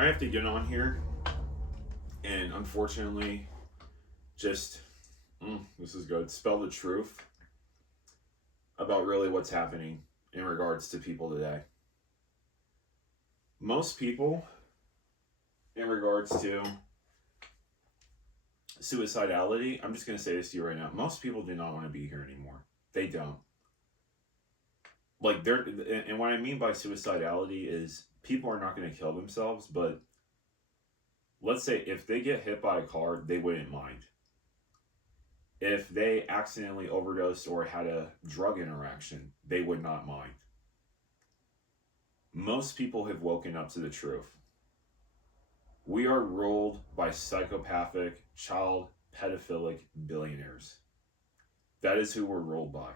I have to get on here and unfortunately just, this is good, spell the truth about really what's happening in regards to people today. Most people, in regards to suicidality, I'm just going to say this to you right now. Most people do not want to be here anymore. They don't. Like, they're, and what I mean by suicidality is people are not going to kill themselves, but let's say if they get hit by a car, they wouldn't mind. If they accidentally overdosed or had a drug interaction, they would not mind. Most people have woken up to the truth. We are ruled by psychopathic, child, pedophilic billionaires. That is who we're ruled by.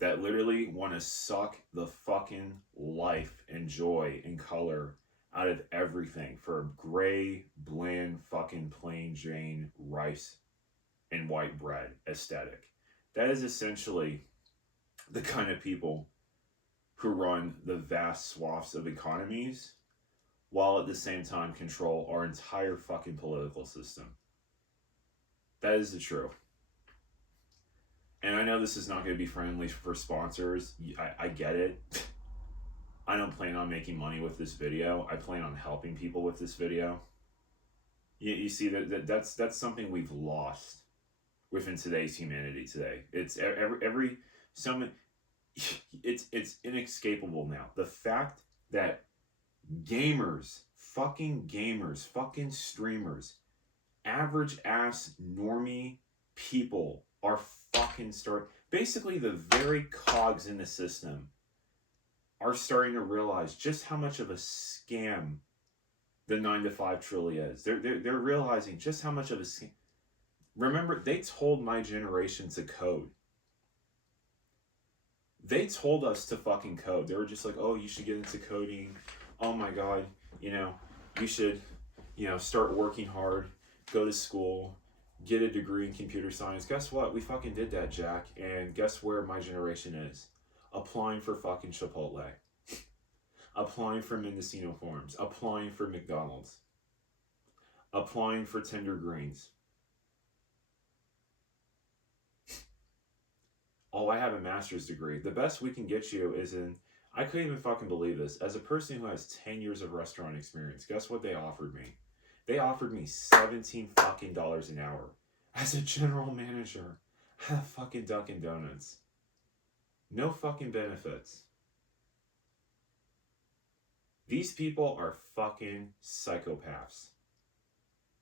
That literally want to suck the fucking life and joy and color out of everything for a gray, bland, fucking plain Jane rice and white bread aesthetic. That is essentially the kind of people who run the vast swaths of economies while at the same time control our entire fucking political system. That is the truth. And I know this is not going to be friendly for sponsors. I get it. I don't plan on making money with this video. I plan on helping people with this video. You see that's something we've lost within today's humanity today. It's it's inescapable now. The fact that gamers, fucking streamers, average ass normie people are fucking basically the very cogs in the system are starting to realize just how much of a scam the 9 to 5 truly is. They're realizing just how much of a scam. Remember, they told my generation to code. They told us to fucking code. They were just like, oh, you should get into coding. Oh my God, you should, start working hard, go to school, get a degree in computer science. Guess what? We fucking did that, Jack. And guess where my generation is? Applying for fucking Chipotle. Applying for Mendocino Farms. Applying for McDonald's. Applying for Tender Greens. Oh, I have a master's degree. The best we can get you is in, I couldn't even fucking believe this. As a person who has 10 years of restaurant experience, guess what they offered me? They offered me $17 fucking an hour as a general manager at fucking Dunkin' Donuts. No fucking benefits. These people are fucking psychopaths.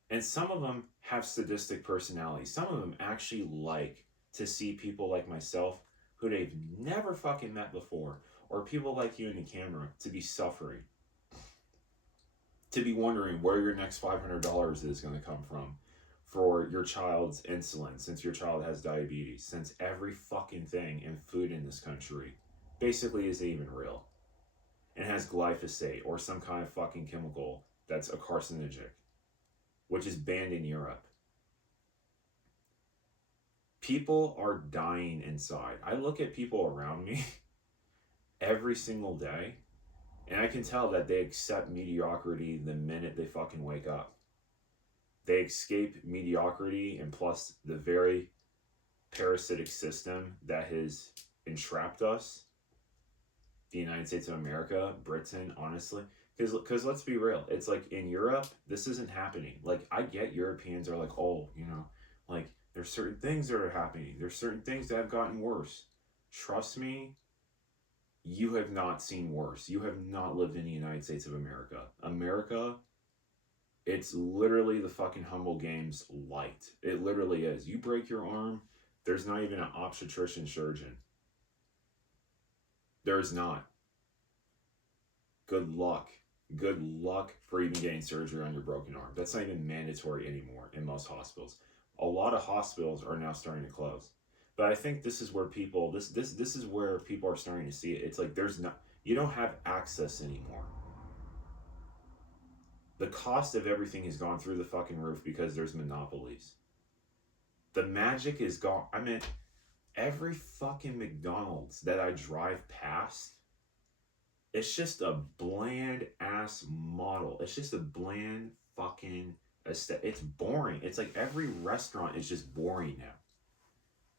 And some of them have sadistic personalities. Some of them actually like to see people like myself who they've never fucking met before, or people like you in the camera, to be suffering. To be wondering where your next $500 is going to come from for your child's insulin, since your child has diabetes, since every fucking thing in food in this country basically isn't even real and has glyphosate or some kind of fucking chemical that's a carcinogenic, which is banned in Europe. People are dying inside. I look at people around me every single day, and I can tell that they accept mediocrity the minute they fucking wake up. They escape mediocrity and plus the very parasitic system that has entrapped us. The United States of America, Britain, honestly. Because let's be real. It's like in Europe, this isn't happening. Like, I get Europeans are like, oh, like, there's certain things that are happening. There's certain things that have gotten worse. Trust me, you have not seen worse. You have not lived in the United States of America. America, it's literally the fucking Humble Games light. It literally is. You break your arm, there's not even an obstetrician surgeon. There is not. Good luck. Good luck for even getting surgery on your broken arm. That's not even mandatory anymore in most hospitals. A lot of hospitals are now starting to close. But I think this is where people, this is where people are starting to see it. It's like you don't have access anymore. The cost of everything has gone through the fucking roof because there's monopolies. The magic is gone. I mean, every fucking McDonald's that I drive past, It's just a bland ass model. It's just a bland fucking aesthetic. It's boring. It's like every restaurant is just boring now.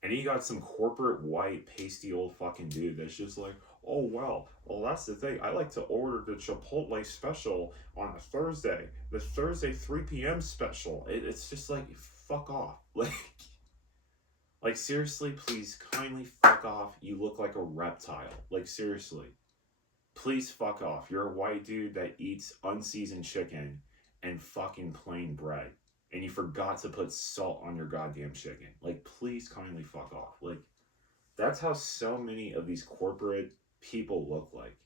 And you got some corporate white pasty old fucking dude that's just like, oh well that's the thing. I like to order the Chipotle special on a Thursday, the Thursday 3 p.m. special. It's just like fuck off. Like seriously, please kindly fuck off. You look like a reptile. Like seriously, please fuck off. You're a white dude that eats unseasoned chicken and fucking plain bread. And you forgot to put salt on your goddamn chicken. Like, please kindly fuck off. Like, that's how so many of these corporate people look like.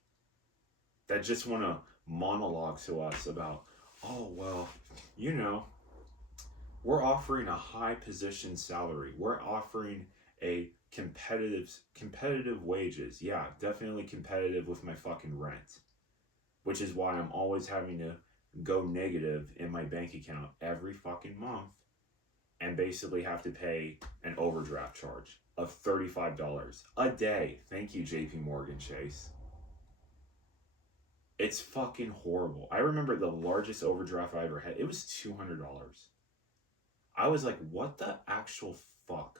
That just want to monologue to us about, oh, well, you know, we're offering a high position salary. We're offering a competitive wages. Yeah, definitely competitive with my fucking rent. Which is why I'm always having to go negative in my bank account every fucking month and basically have to pay an overdraft charge of $35 a day. Thank you, JP Morgan Chase. It's fucking horrible. I remember the largest overdraft I ever had. It was $200. I was like, what the actual fuck?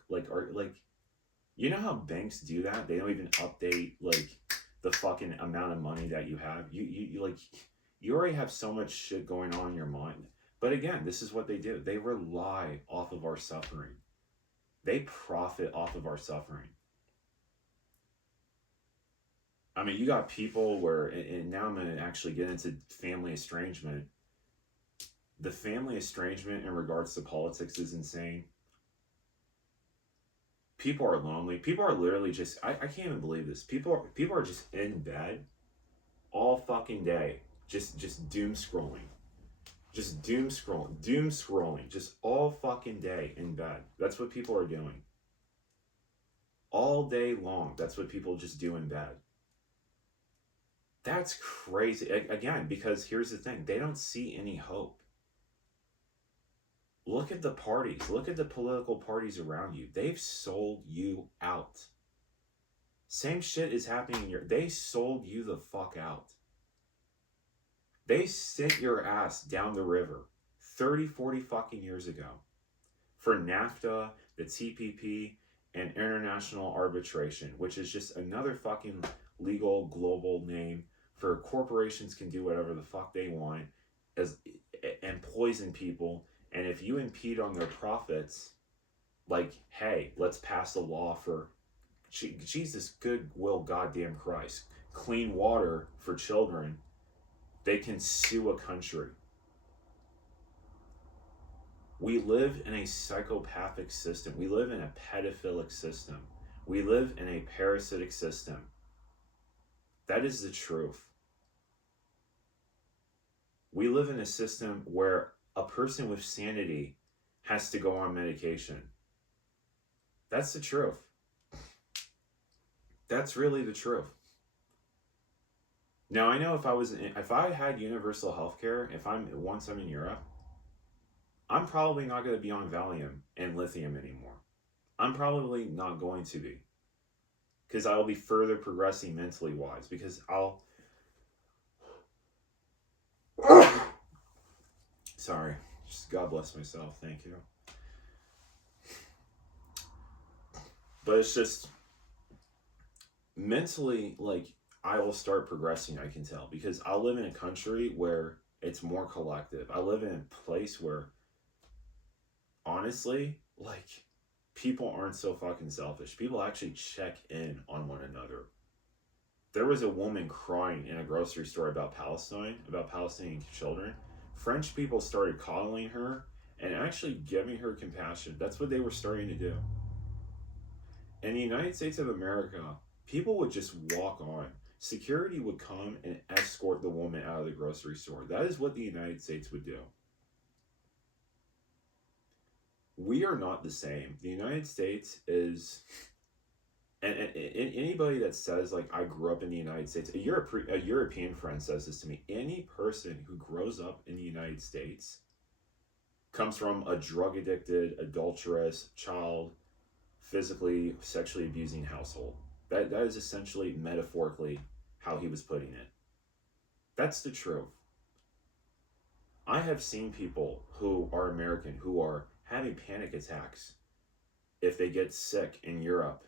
You know how banks do that? They don't even update like the fucking amount of money that you have. You already have so much shit going on in your mind. But again, this is what they do. They rely off of our suffering. They profit off of our suffering. I mean, you got people where, and now I'm going to actually get into family estrangement. The family estrangement in regards to politics is insane. People are lonely. People are literally just, I can't even believe this. People are just in bed all fucking day. Just doom scrolling. Just doom scrolling. Just all fucking day in bed. That's what people are doing. All day long. That's what people just do in bed. That's crazy. Again, because here's the thing. They don't see any hope. Look at the parties. Look at the political parties around you. They've sold you out. Same shit is happening in they sold you the fuck out. They sent your ass down the river 30, 40 fucking years ago for NAFTA, the TPP, and international arbitration, which is just another fucking legal global name for corporations can do whatever the fuck they want and poison people. And if you impede on their profits, like, hey, let's pass a law for Jesus, goodwill, goddamn Christ, clean water for children. They can sue a country. We live in a psychopathic system. We live in a pedophilic system. We live in a parasitic system. That is the truth. We live in a system where a person with sanity has to go on medication. That's the truth. That's really the truth. Now, I know if I had universal health care, once I'm in Europe, I'm probably not going to be on Valium and lithium anymore. I'm probably not going to be. Because I'll be further progressing mentally wise. Because sorry. Just God bless myself. Thank you. But it's just mentally, like, I will start progressing, I can tell. Because I'll live in a country where it's more collective. I live in a place where, honestly, like, people aren't so fucking selfish. People actually check in on one another. There was a woman crying in a grocery store about Palestinian children. French people started coddling her and actually giving her compassion. That's what they were starting to do. In the United States of America, people would just walk on. Security would come and escort the woman out of the grocery store. That is what the United States would do. We are not the same. The United States is... And anybody that says, like, I grew up in the United States, a European friend says this to me. Any person who grows up in the United States comes from a drug-addicted, adulterous, child, physically, sexually abusing household. That is essentially, metaphorically, how he was putting it. That's the truth. I have seen people who are American who are having panic attacks if they get sick in Europe.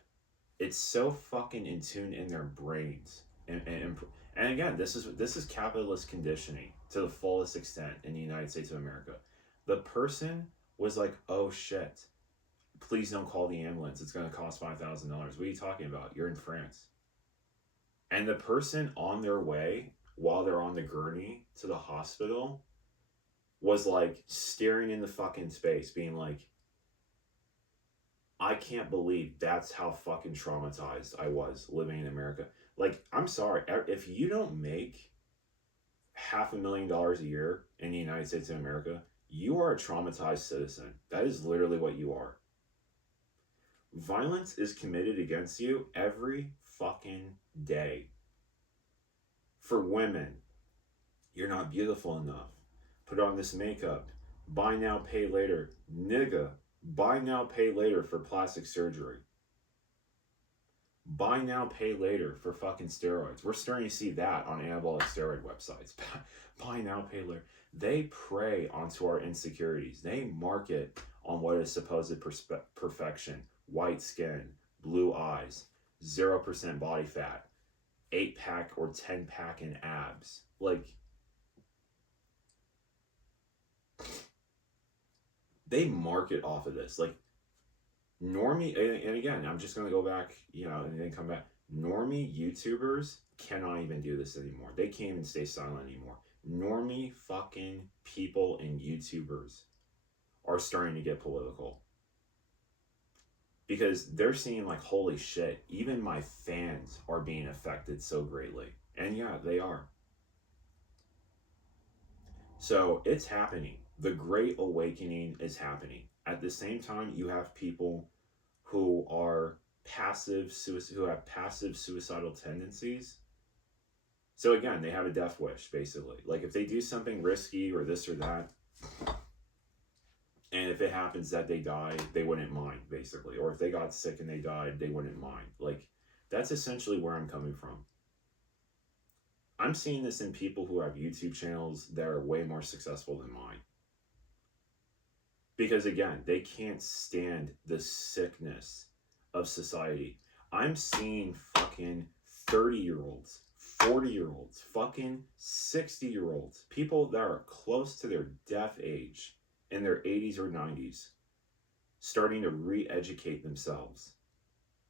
It's so fucking in tune in their brains. And again, this is capitalist conditioning to the fullest extent in the United States of America. The person was like, "Oh shit, please don't call the ambulance. It's going to cost $5,000. What are you talking about? You're in France." And the person on their way, while they're on the gurney to the hospital, was like staring in the fucking space, being like, I can't believe that's how fucking traumatized I was living in America. Like, I'm sorry, if you don't make $500,000 a year in the United States of America, you are a traumatized citizen. That is literally what you are. Violence is committed against you every fucking day. For women, you're not beautiful enough. Put on this makeup. Buy now, pay later. Nigga, buy now, pay later for plastic surgery. Buy now, pay later for fucking steroids. We're starting to see that on anabolic steroid websites. Buy now, pay later. They prey onto our insecurities. They market on what is supposed perfection. White skin, blue eyes, 0% body fat, 8-pack or 10-pack in abs. Like, they market off of this. Like, normie, and again, I'm just going to go back, and then come back. Normie YouTubers cannot even do this anymore. They can't even stay silent anymore. Normie fucking people and YouTubers are starting to get political. Because they're seeing like, holy shit, even my fans are being affected so greatly. And yeah, they are. So it's happening. The Great Awakening is happening. At the same time, you have people who are who have passive suicidal tendencies. So again, they have a death wish, basically. Like, if they do something risky or this or that, and if it happens that they die, they wouldn't mind, basically. Or if they got sick and they died, they wouldn't mind. Like, that's essentially where I'm coming from. I'm seeing this in people who have YouTube channels that are way more successful than mine. Because again, they can't stand the sickness of society. I'm seeing fucking 30-year-olds, 40-year-olds, fucking 60-year-olds, people that are close to their death age in their 80s or 90s, starting to re-educate themselves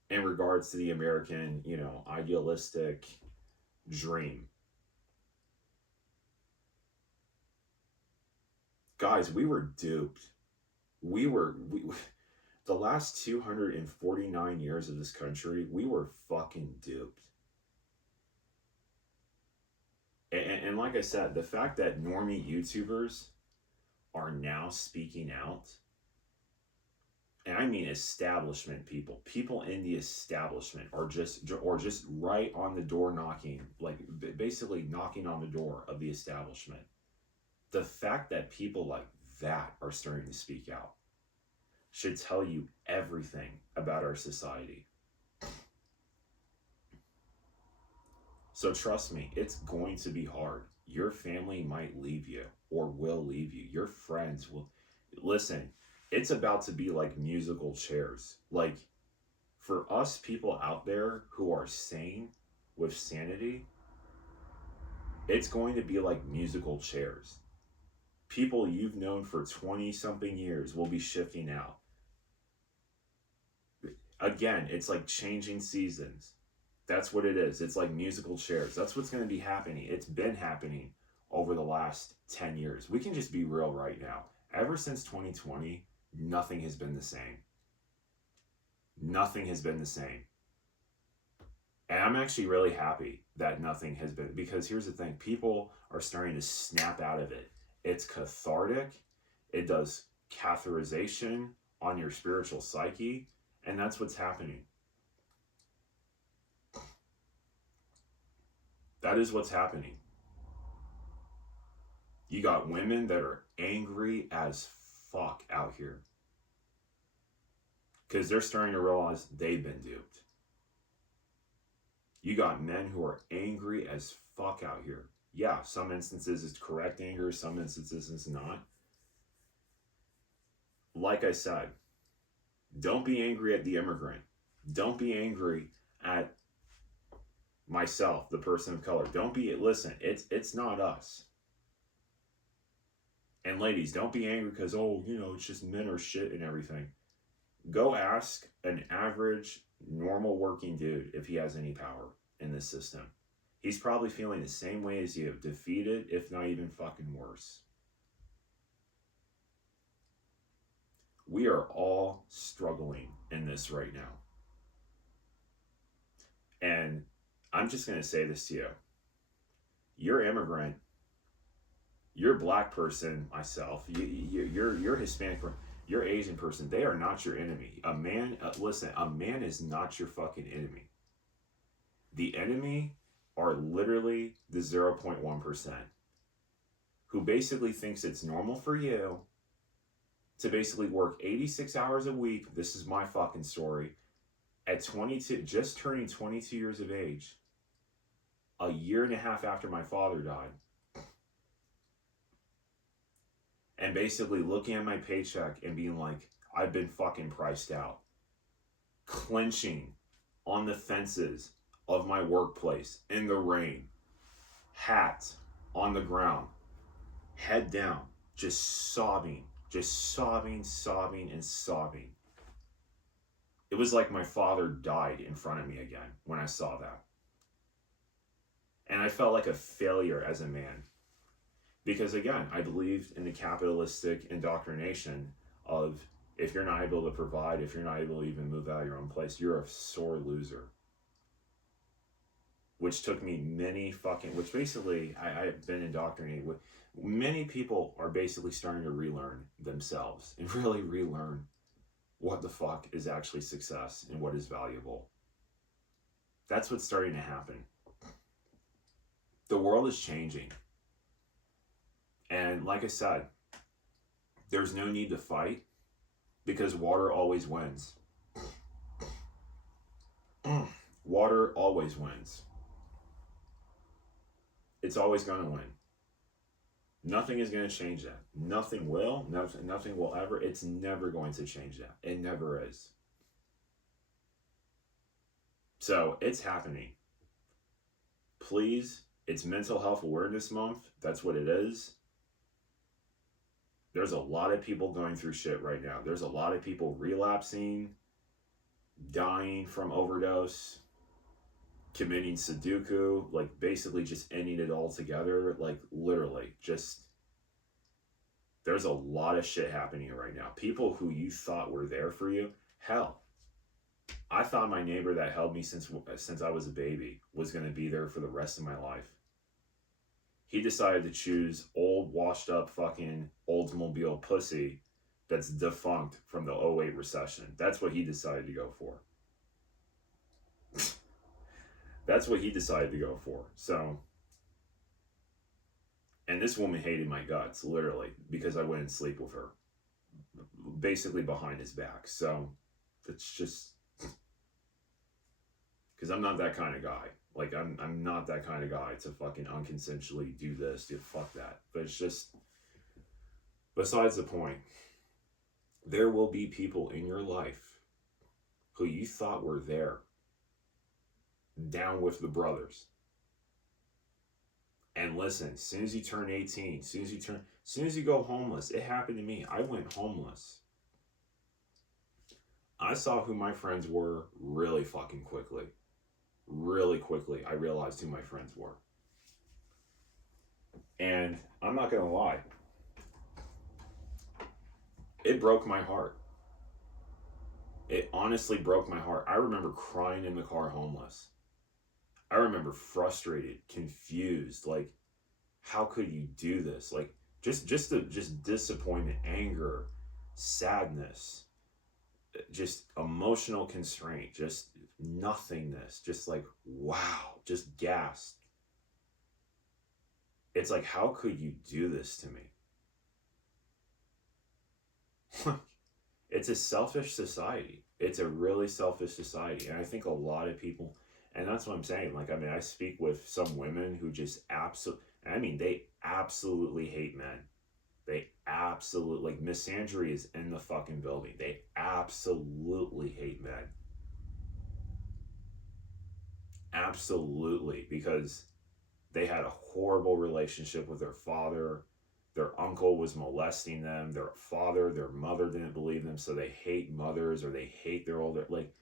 in regards to the American, idealistic dream. Guys, we were duped. We the last 249 years of this country, we were fucking duped. And like I said, the fact that normie YouTubers are now speaking out, and I mean establishment people in the establishment are just right on the door knocking, like basically knocking on the door of the establishment. The fact that people like that are starting to speak out should tell you everything about our society. So trust me, it's going to be hard. Your family might leave you or will leave you. Your friends will. Listen, it's about to be like musical chairs. Like, for us people out there who are sane with sanity, it's going to be like musical chairs. People you've known for 20-something years will be shifting out. Again, it's like changing seasons. That's what it is. It's like musical chairs. That's what's going to be happening. It's been happening over the last 10 years. We can just be real right now. Ever since 2020, nothing has been the same. Nothing has been the same. And I'm actually really happy that nothing has been, because here's the thing. People are starting to snap out of it. It's cathartic. It does catheterization on your spiritual psyche. And that's what's happening. That is what's happening. You got women that are angry as fuck out here because they're starting to realize they've been duped. You got men who are angry as fuck out here Yeah, some instances it's correct anger, some instances it's not. Like I said, don't be angry at the immigrant. Don't be angry at myself, the person of color. Don't be, listen, it's not us. And ladies, don't be angry because, oh, it's just men are shit and everything. Go ask an average, normal working dude if he has any power in this system. He's probably feeling the same way as you, defeated, if not even fucking worse. We are all struggling in this right now. And I'm just going to say this to you. You're immigrant, you're black person, myself, you're Hispanic, you're Asian person. They are not your enemy. A man, listen, a man is not your fucking enemy. The enemy are literally the 0.1% who basically thinks it's normal for you to basically work 86 hours a week. This is my fucking story. At 22, just turning 22 years of age, a year and a half after my father died, and basically looking at my paycheck and being like, I've been fucking priced out. Clenching on the fences of my workplace in the rain, hat on the ground, head down, just sobbing, and sobbing. It was like my father died in front of me again when I saw that. And I felt like a failure as a man. Because again, I believed in the capitalistic indoctrination of, if you're not able to provide, if you're not able to even move out of your own place, you're a sore loser. Which took me which basically, I've been indoctrinated with. Many people are basically starting to relearn themselves and really relearn what the fuck is actually success and what is valuable. That's what's starting to happen. The world is changing. And like I said, there's no need to fight because water always wins. Water always wins. It's always going to win. Nothing is going to change that. Nothing will. Nothing will ever. It's never going to change that. It never is. So it's happening. Please, it's Mental Health Awareness Month. That's what it is. There's a lot of people going through shit right now. There's a lot of people relapsing, dying from overdose, committing Sudoku, like basically just ending it all together. Like literally, just, there's a lot of shit happening right now. People who you thought were there for you, hell, I thought my neighbor that held me since I was a baby was going to be there for the rest of my life. He decided to choose old, washed up fucking Oldsmobile pussy that's defunct from the 08 recession. That's what he decided to go for. That's what he decided to go for. So, and this woman hated my guts, literally, because I wouldn't sleep with her. Basically behind his back. So, it's just, because I'm not that kind of guy. Like, I'm not that kind of guy to fucking unconsensually do this, dude, fuck that. But it's just, besides the point, there will be people in your life who you thought were there, down with the brothers. And listen, as soon as you turn 18, as soon as you go homeless, it happened to me. I went homeless. I saw who my friends were really fucking quickly. Really quickly, I realized who my friends were. And I'm not gonna lie, it broke my heart. It honestly broke my heart. I remember crying in the car homeless. I remember frustrated, confused, like, how could you do this? Like, just disappointment, anger, sadness, just emotional constraint, just nothingness, just like, wow, just gasped. It's like, how could you do this to me? It's a selfish society. It's a really selfish society. And I think a lot of people, and that's what I'm saying. Like, I mean, I speak with some women who just I mean, they absolutely hate men. They absolutely, like, misandry is in the fucking building. They absolutely hate men. Absolutely. Because they had a horrible relationship with their father. Their uncle was molesting them. Their father, their mother didn't believe them, so they hate mothers or they hate their older. Like,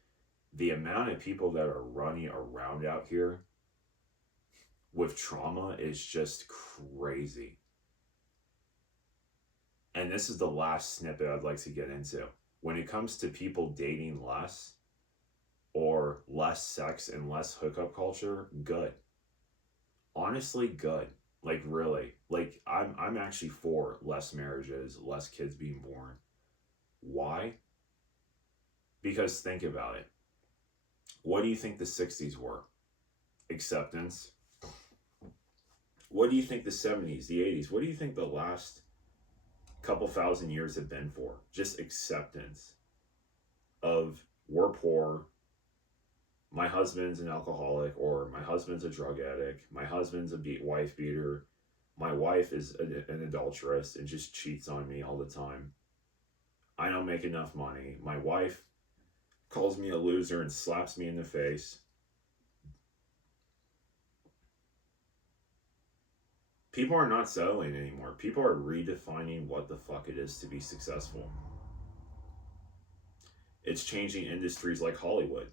the amount of people that are running around out here with trauma is just crazy. And this is the last snippet I'd like to get into. When it comes to people dating less or less sex and less hookup culture, good. Honestly, good. Like, really. Like, I'm actually for less marriages, less kids being born. Why? Because think about it. What do you think the 60s were? Acceptance. What do you think the 70s, the 80s? What do you think the last couple thousand years have been for? Just acceptance of, we're poor, my husband's an alcoholic, or my husband's a drug addict, my husband's a wife beater, my wife is an adulteress and just cheats on me all the time. I don't make enough money. My wife calls me a loser and slaps me in the face. People are not settling anymore. People are redefining what the fuck it is to be successful. It's changing industries like Hollywood.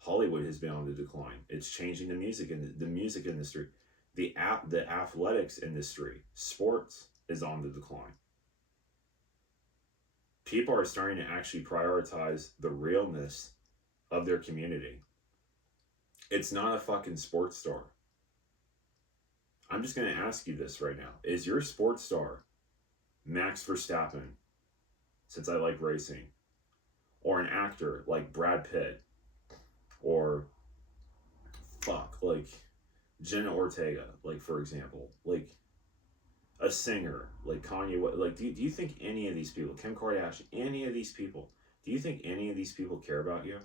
Hollywood has been on the decline. It's changing the music industry. The athletics industry, sports is on the decline. People are starting to actually prioritize the realness of their community. It's not a fucking sports star. I'm just going to ask you this right now. Is your sports star Max Verstappen, since I like racing, or an actor like Brad Pitt, or like Jenna Ortega, like, for example, like a singer like Kanye? Like, do you think any of these people, Kim Kardashian, any of these people, do you think any of these people care about you?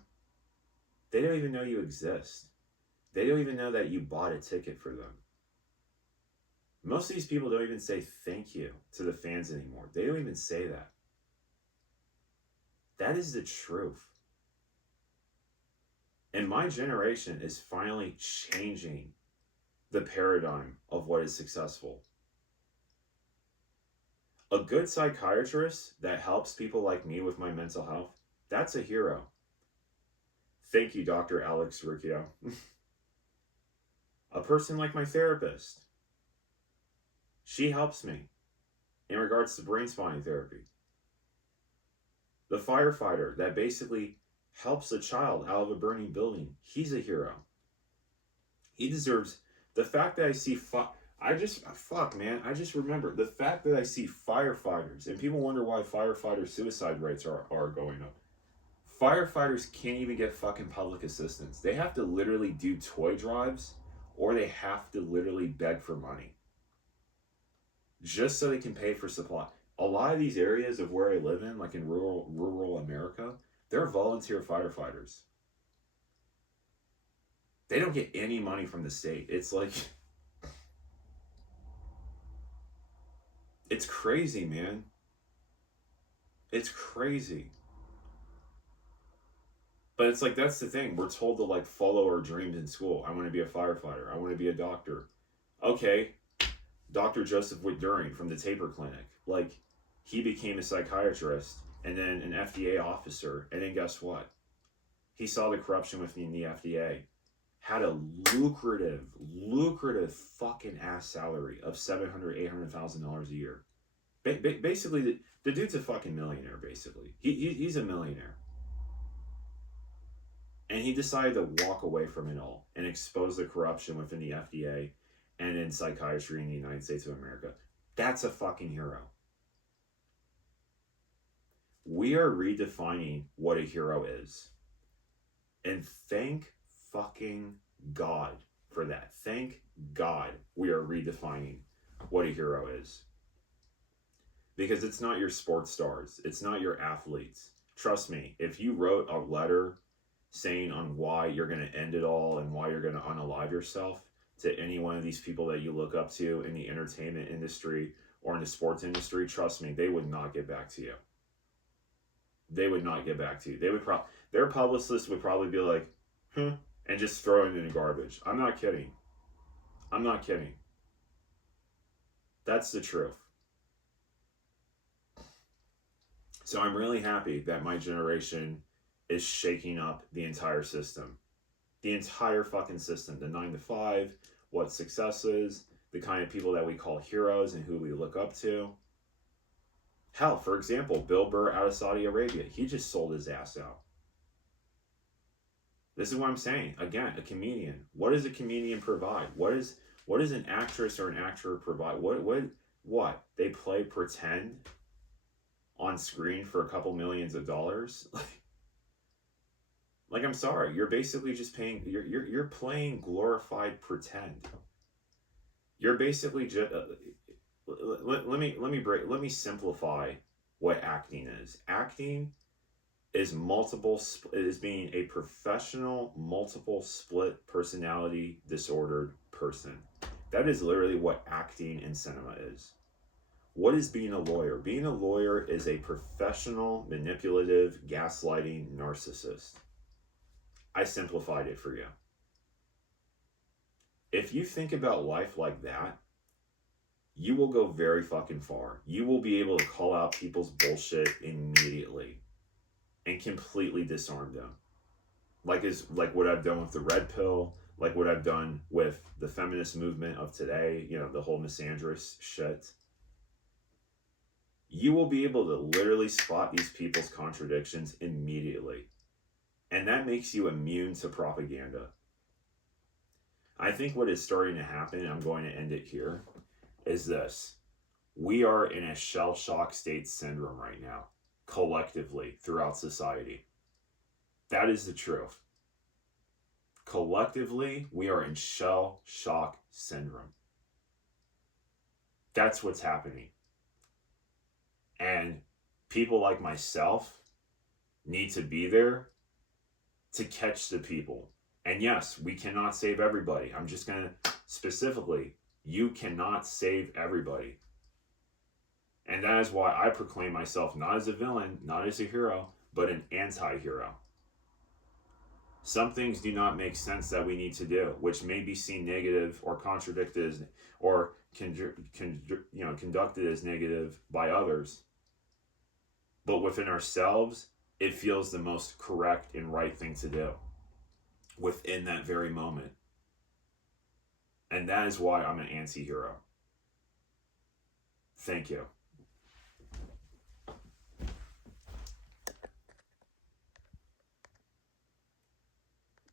They don't even know you exist. They don't even know that you bought a ticket for them. Most of these people don't even say thank you to the fans anymore. They don't even say that. That is the truth. And my generation is finally changing the paradigm of what is successful. A good psychiatrist that helps people like me with my mental health, that's a hero. Thank you, Dr. Alex Riccio. A person like my therapist, she helps me in regards to brain spotting therapy. The firefighter that basically helps a child out of a burning building, he's a hero. He deserves the fact that I see I just remember the fact that I see firefighters, and people wonder why firefighter suicide rates are going up. Firefighters can't even get fucking public assistance. They have to literally do toy drives, or they have to literally beg for money just so they can pay for supply. A lot of these areas of where I live in, like in rural America, they're volunteer firefighters. They don't get any money from the state. It's like, it's crazy, man. It's crazy. But it's like, that's the thing. We're told to, like, follow our dreams in school. I want to be a firefighter. I want to be a doctor. Okay, Dr. Joseph Whitduring from the Taper Clinic. Like, he became a psychiatrist and then an FDA officer. And then guess what? He saw the corruption within the FDA. Had a lucrative fucking ass salary of $700,000, $800,000 a year. Basically, the dude's a fucking millionaire, basically. He's a millionaire. And he decided to walk away from it all and expose the corruption within the FDA and in psychiatry in the United States of America. That's a fucking hero. We are redefining what a hero is. And thank fucking God for that. Thank God we are redefining what a hero is. Because it's not your sports stars. It's not your athletes. Trust me, if you wrote a letter saying on why you're going to end it all and why you're going to unalive yourself to any one of these people that you look up to in the entertainment industry or in the sports industry, trust me, they would not get back to you. They would not get back to you. They would their publicist would probably be like, and just throw it in the garbage. I'm not kidding. I'm not kidding. That's the truth. So I'm really happy that my generation is shaking up the entire system. The entire fucking system. The 9 to 5, what success is, the kind of people that we call heroes and who we look up to. Hell, for example, Bill Burr out of Saudi Arabia. He just sold his ass out. This is what I'm saying. Again, a comedian. What does a comedian provide? What is an actress or an actor provide? What? They play pretend on screen for a couple millions of dollars? Like, I'm sorry, you're basically just paying. You're playing glorified pretend. You're basically just. Let me simplify what acting is. Acting is being a professional, multiple split personality disordered person. That is literally what acting in cinema is. What is being a lawyer? Being a lawyer is a professional, manipulative, gaslighting narcissist. I simplified it for you. If you think about life like that, you will go very fucking far. You will be able to call out people's bullshit immediately and completely disarm them. Like what I've done with the red pill, like what I've done with the feminist movement of today, the whole misandrous shit. You will be able to literally spot these people's contradictions immediately. And that makes you immune to propaganda. I think what is starting to happen, and I'm going to end it here, is this. We are in a shell shock state syndrome right now, collectively, throughout society. That is the truth. Collectively, we are in shell shock syndrome. That's what's happening. And people like myself need to be there to catch the people. And yes, we cannot save everybody. I'm just going to specifically, you cannot save everybody. And that is why I proclaim myself not as a villain, not as a hero, but an anti-hero. Some things do not make sense that we need to do, which may be seen negative or contradicted or conducted as negative by others. But within ourselves, it feels the most correct and right thing to do within that very moment. And that is why I'm an anti-hero. Thank you.